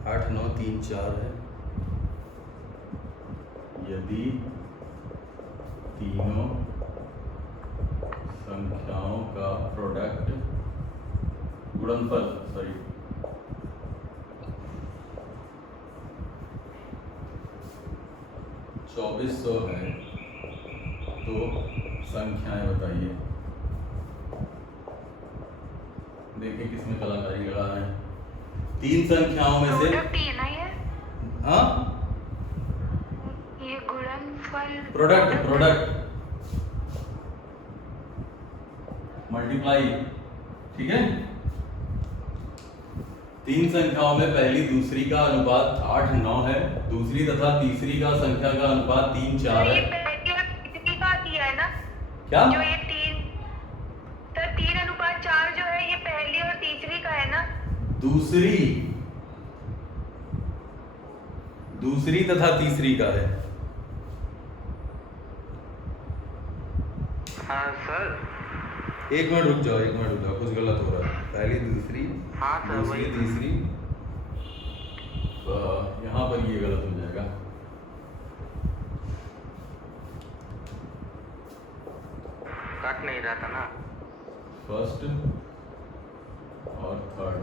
8 9 3 4 है। यदि तीनों संख्याओं का प्रोडक्ट गुणनफल 2400 है तो संख्याएं बताइए। देखिए किसमें कलाकारी लगा रहे हैं। तीन संख्याओं में से प्रोडक्ट ही है ना ये? हाँ, ये गुणनफल प्रोडक्ट मल्टीप्लाई, ठीक है। तीन संख्याओं में पहली दूसरी का अनुपात 8 9 है। दूसरी तथा तीसरी का संख्या का अनुपात 3 4 ये है। पहली और तीसरी का दिया है ना? क्या? जो ये 3:4 जो है ये पहली और तीसरी का है ना? दूसरी तथा तीसरी का है। हाँ सर। एक मिनट रुक जाओ, कुछ गलत हो रहा है। पहली दूसरी, हाँ सर, दूसरी वही। तीसरी, यहाँ पर ये गलत हो जाएगा। कट नहीं रहा था ना। फर्स्ट और थर्ड,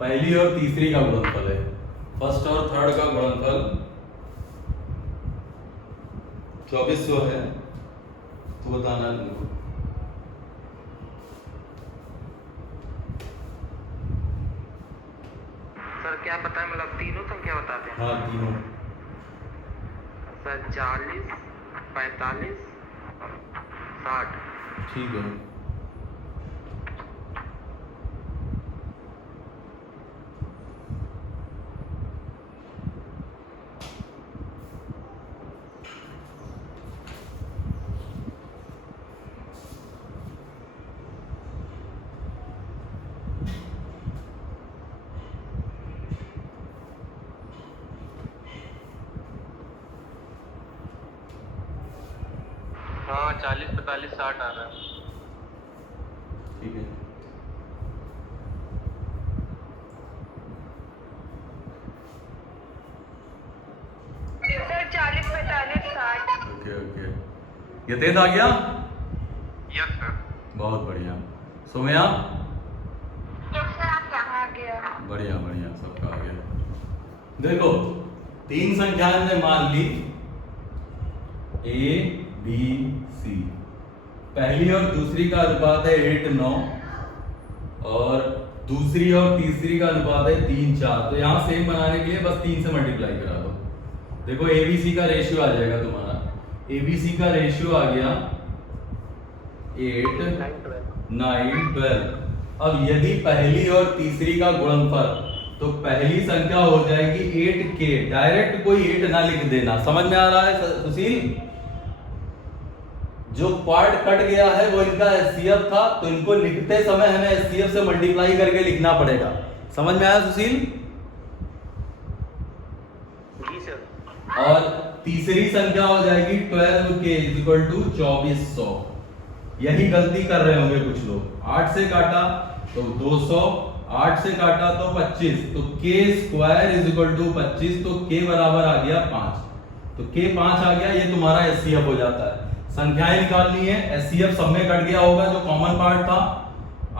पहली और तीसरी का गुणनफल है। फर्स्ट और थर्ड का गुणनफल 2400 है, तो बताना तुमको। सर क्या बताएं, मतलब तीनों संख्या बताते हैं। हाँ, तीनों। सर 40 45 60। ठीक है। हाँ 40 45 60 आ रहा है। ठीक है। सर 40 45 60। ओके। यतेंद्र आ गया? Yes sir. बहुत बढ़िया। सोम्या? यस सर, आप क्या? आ गया। बढ़िया, सबका आ गया। देखो, तीन संख्याएं ने मान ली A B C। पहली और दूसरी का अनुपात है 8 9 और दूसरी और तीसरी का अनुपात है 3 4। तो यहां सेम बनाने के लिए बस 3 से मल्टीप्लाई करा दो। देखो ABC का रेशियो आ जाएगा तुम्हारा। ABC का रेशियो आ गया 8 9 12। अब यदि पहली और तीसरी का गुणनफल, तो पहली संख्या हो जाएगी 8K। डायरेक्ट कोई 8 ना लिख देना। समझ में आ रहा है सुशील? जो पार्ट कट गया है वो इनका एचसीएफ था, तो इनको लिखते समय हमें एचसीएफ से मल्टीप्लाई करके लिखना पड़ेगा। समझ में आया सुशील? जी सर। और तीसरी संख्या हो जाएगी 12K = 2400। यही गलती कर रहे होंगे कुछ लोग। 8 से काटा तो 200, 8 से काटा तो 25, तो K² = 25, तो K बराबर आ गया 5। तो K 5 आ गया, ये तुम्हारा एचसीएफ हो जाता है। संख्याएं निकालनी है, एचसीएफ सब में कट गया होगा जो कॉमन पार्ट था।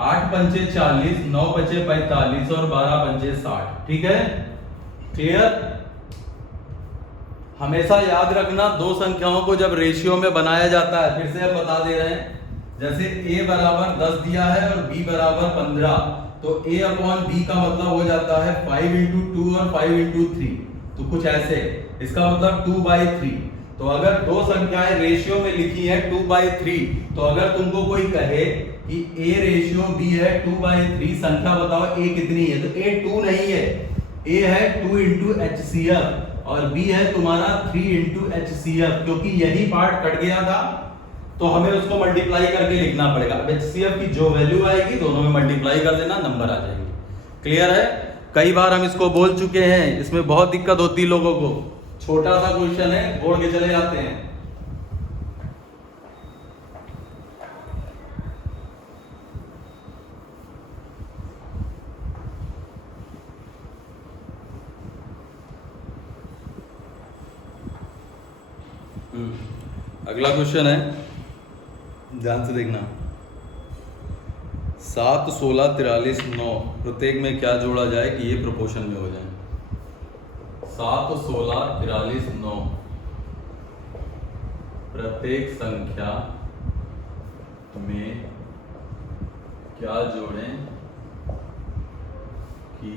8 पंचे 40, 9 पंचे 45 और 12 पंचे 60। ठीक है, क्लियर? हमेशा याद रखना, दो संख्याओं को जब रेशियो में बनाया जाता है, फिर से हम बता दे रहे हैं, जैसे a बराबर 10 दिया है और b बराबर 15, तो a अपॉन b का मतलब हो जाता है 5 इंटू 2 और 5 इंटू 3, तो कुछ ऐसे, इसका मतलब 2/3। तो अगर दो संख्याएं रेशियो में लिखी है 2/3, तो अगर तुमको कोई कहे कि a रेशियो b है 2/3, संख्या बताओ a कितनी है, तो a 2 नहीं है, a है 2 इंटू HCF और b है तुम्हारा 3 इंटू HCF, क्योंकि यही पार्ट कट गया था तो हमें उसको मल्टीप्लाई करके लिखना पड़ेगा। अब HCF की जो वैल्यू आएगी दोनों में मल्टीप्लाई कर देना, नंबर आ जाएंगे। क्लियर है? कई बार हम इसको बोल चुके हैं, इसमें बहुत दिक्कत होती है लोगों को, छोटा सा क्वेश्चन है, बोल के चले जाते हैं। अगला क्वेश्चन है, ध्यान से देखना। 7, 16, 43, 9 प्रत्येक में क्या जोड़ा जाए कि ये प्रोपोर्शन में हो जाए? 7, 16, 43, 9 प्रत्येक संख्या में क्या जोड़ें कि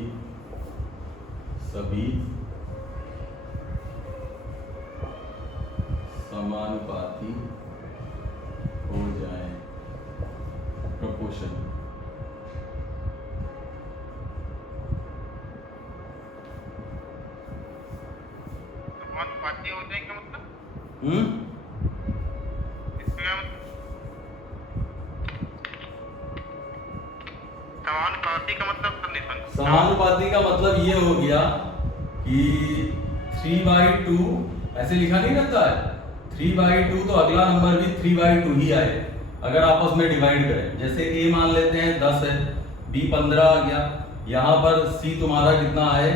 सभी समानुपाती हो जाए? प्रोपोर्शन। समानुपाती हो जाएगा मतलब समानुपाती का मतलब तो नहीं समझ। समानुपाती का मतलब ये हो गया कि 3/2 ऐसे लिखा नहीं रहता है, 3/2 तो अगला नंबर भी 3/2 ही आए अगर आपस में डिवाइड करें। जैसे a मान लेते हैं 10 है, b 15 आ गया, यहाँ पर c तुम्हारा कितना है,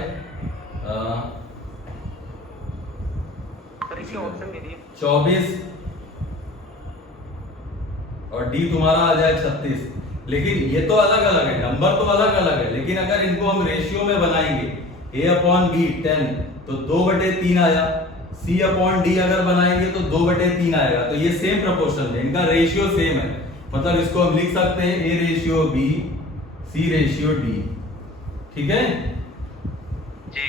सर इसके ऑप्शन दे दिए। 24 और d तुम्हारा आ जाए 36। लेकिन ये तो अलग अलग है, नंबर तो अलग अलग है, लेकिन अगर इनको हम रेशियो में बनाएंगे a अपॉन b 10 तो 2/3 आया, c अपॉन d अगर बनाएंगे तो 2/3 आएगा। तो ये सेम प्रोपोर्शन है, इनका रेशियो सेम है, मतलब इसको हम लिख सकते हैं a ratio b c ratio d। ठीक है जी।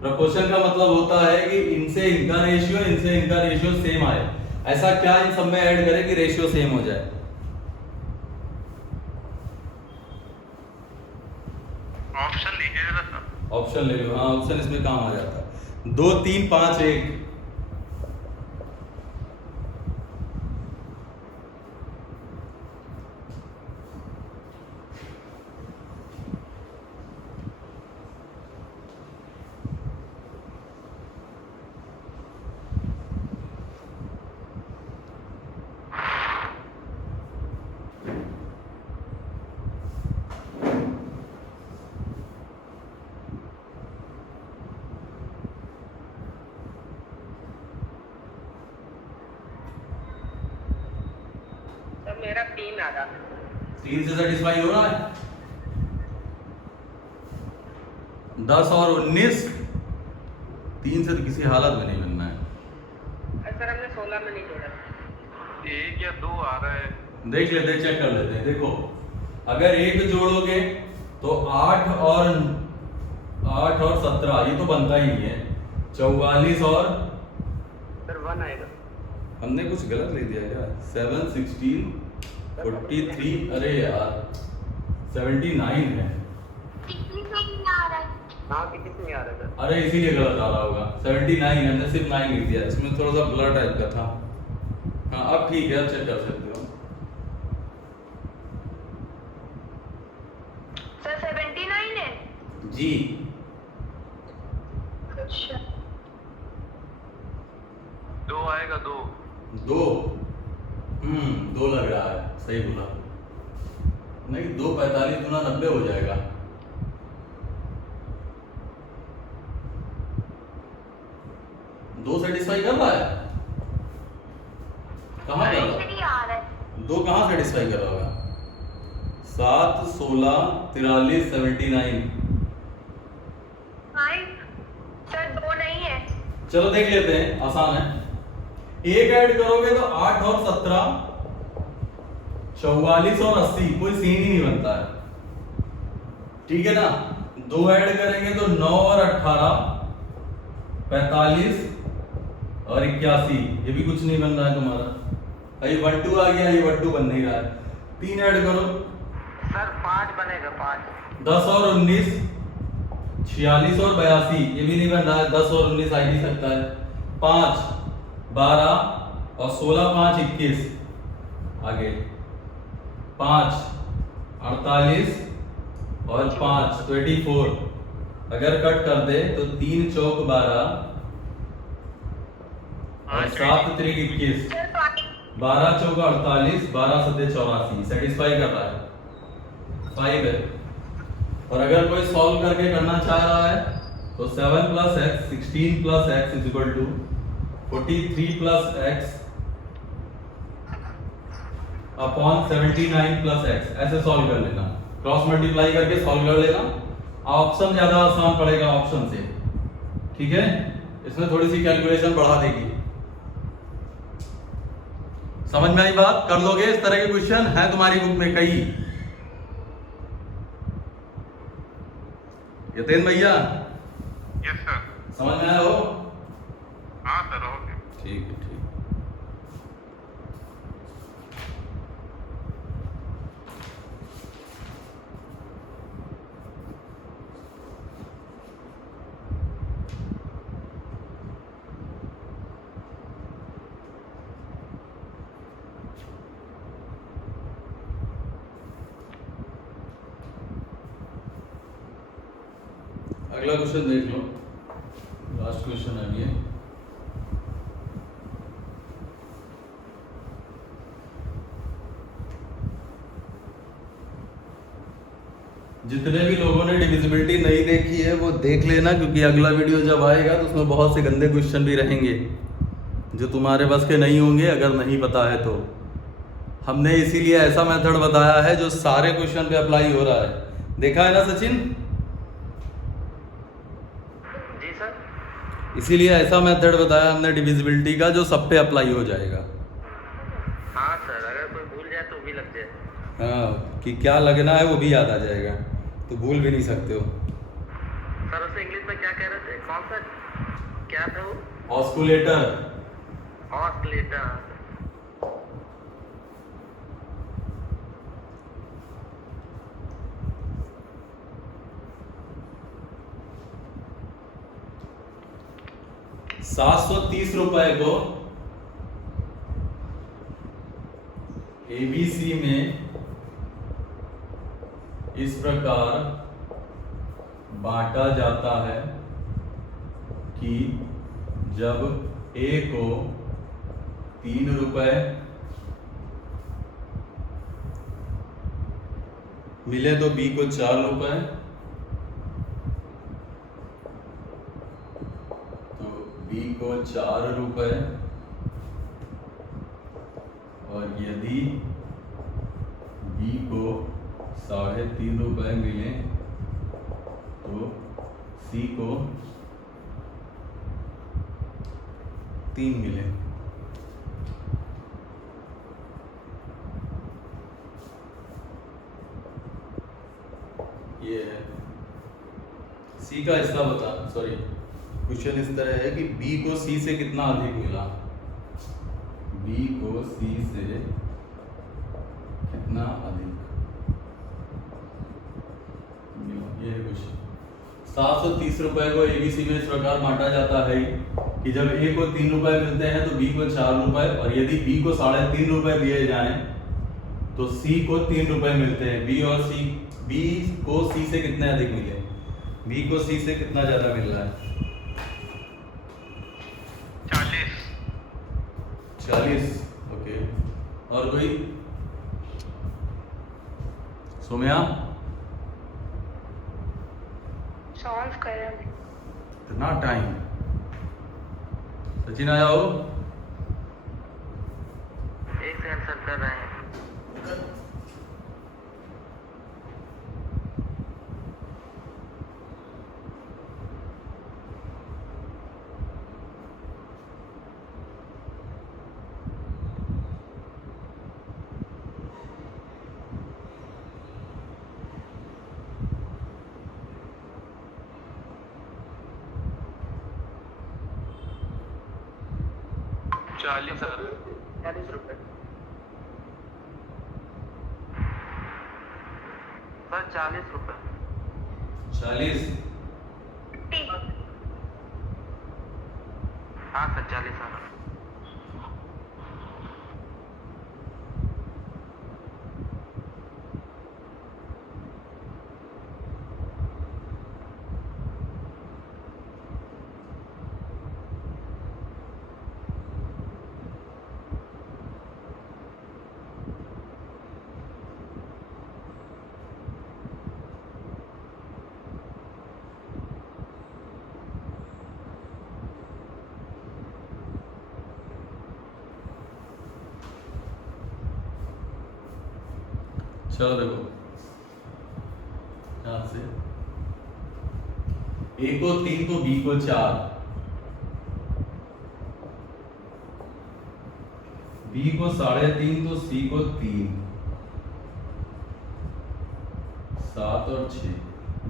प्रोपोर्शन का मतलब होता है कि इनसे इनका रेशियो, इनसे इनका रेशियो सेम आए। ऐसा क्या इन सब में ऐड करें कि रेशियो सेम हो जाए? ऑप्शन दीजिए जरा सर। ऑप्शन ले लो। हाँ, ऑप्शन इसमें काम आ जाता है। 2, 3, 5, 1। मेरा 3 आ रहा है। 3 से सेटिस्फाई हो रहा है? 10 और 19, 3 से तो किसी हालत में नहीं बनना है। सर हमने 16 में नहीं जोड़ा। 1 या 2 आ रहा है। देख लेते हैं, चेक कर लेते हैं। देखो, अगर 1 जोड़ोगे तो 8 और 17 ये तो बनता ही नहीं है। 44 और सर 1 आएगा। हमने कुछ गलत लिख दिया क्या? 7, 16, 43, अरे यार 79 है। कितनी से नहीं आ रहा है? हाँ किसी से नहीं आ रहा सर। अरे इसीलिए गलत आ रहा होगा। 79 हमने सिर्फ 9 लिख दिया, इसमें थोड़ा सा ब्लर टाइप का था। हाँ अब ठीक है, अब चेक कर सकते हो। सर 79 है? जी। अच्छा 2 आएगा। 2 2 लग रहा है, सही बोला। नहीं, 2 45 गुना 90 हो जाएगा। दो सेटिस्फाई कर रहा है? कहाँ कर रहा है? नहीं आ रहा है। 2 कहाँ सेटिस्फाई कर रहा होगा? 7, 16, 43, 79। सर 2 नहीं है। चलो देख लेते हैं, आसान है। एक ऐड करोगे तो 8 और 17 44 और 80, कोई सीन ही नहीं बनता है, ठीक है ना। दो ऐड करेंगे तो 9 और 18 45 और 81, ये भी कुछ नहीं बन रहा है तुम्हारा। भाई 1 2 आ गया, ये 1 2 बन नहीं रहा है। 3 ऐड करो सर 5 बनेगा 5। 10 और 19 46 और 82, ये भी नहीं बन रहा है, 10 और 19 आ ही नहीं सकता है। 5 12 और 16 5 21, आगे 5 48 और 5 24। अगर कट कर दे तो 3 चौक 12 और 7 त्रिक 21, 12 चौक 48, 12 सत्ते 84, सेटिस्फाई कर रहा है, 5 है। और अगर कोई सॉल्व करके करना चाह रहा है तो 7 plus x 16 plus x is equal to 43 plus x upon 79 plus x, ऐसे सॉल्व कर लेना, क्रॉस मल्टीप्लाई करके सॉल्व कर लेना। ऑप्शन ज्यादा आसान पड़ेगा ऑप्शन से, ठीक है। इसमें थोड़ी सी कैलकुलेशन बढ़ा देगी। समझ में आई बात? कर लोगे? इस तरह के क्वेश्चन है तुम्हारी बुक में कई। यतेन भैया यस सर। समझ में आया हो? हाँ सर, हो गया। ठीक है, ठीक। अगला क्वेश्चन देख लो, लास्ट क्वेश्चन है ये। जितने भी लोगों ने डिविजिबिलिटी नहीं देखी है वो देख लेना, क्योंकि अगला वीडियो जब आएगा तो उसमें बहुत से गंदे क्वेश्चन भी रहेंगे जो तुम्हारे बस के नहीं होंगे अगर नहीं पता है तो। हमने इसीलिए ऐसा मेथड बताया है जो सारे क्वेश्चन पे अप्लाई हो रहा है। देखा है ना सचिन? जी सर। इसीलिए ऐसा मेथड बताया हमने डिविजिबिलिटी का जो सब पे अप्लाई हो जाएगा। हाँ सर, अगर कोई भूल जाए तो भी लग जाए। हाँ, कि क्या लगना है वो भी याद आ जाएगा, तो भूल भी नहीं सकते हो। सर उसे इंग्लिश में क्या कह रहे थे? कौन सा क्या था वो? ऑस्कुलेटर। ऑस्किलेटर। ₹730 को ABC में इस प्रकार बांटा जाता है कि जब A को ₹3 मिले तो B को ₹4, तो B को ₹4, और यदि B को ₹3.5 मिले तो C को 3 मिले। ये है C का हिस्सा बता, सॉरी क्वेश्चन इस तरह है कि B को C से कितना अधिक मिला, B को C से कितना अधिक मिला, ये है क्वेश्चन। ₹730 को ABC में इस प्रकार बांटा जाता है कि जब A को ₹3 मिलते हैं तो B को ₹4, और यदि B को ₹3.5 दिए जाएं तो C को ₹3 मिलते हैं। B को C से कितने अधिक मिले, B को C से कितना ज्यादा मिल रहा है? 40। ओके, और कोई? सोम्या सॉल्व करें। इतना टाइम? सचिन आया हो? एक सेकंड सर, कर रहे हैं। 40 सर। 40 रुपए। सर 40 रुपए। 40। हाँ सर 40 सर। चलो देखो यहां से ए को 3 तो बी को 4, बी को 3.5 तो सी को 3, 7 और 6,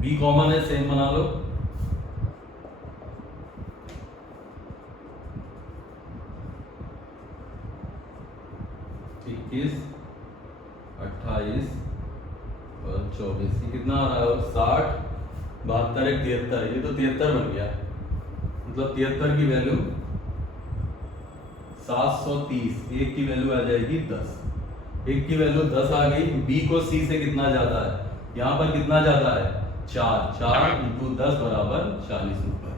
बी कॉमन है सेम बना लो। इक्कीस, 28 और 24, ये कितना आ रहा है? 60, 72, 73, ये तो 73 बन गया। मतलब 73 की वैल्यू 730, एक की वैल्यू आ जाएगी 10, एक की वैल्यू 10 आ गई। बी को सी से कितना ज्यादा है? यहाँ पर कितना ज्यादा है? 4, 4 × 10 बराबर 40 रुपए।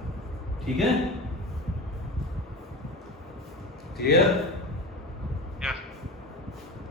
ठीक है, क्लियर?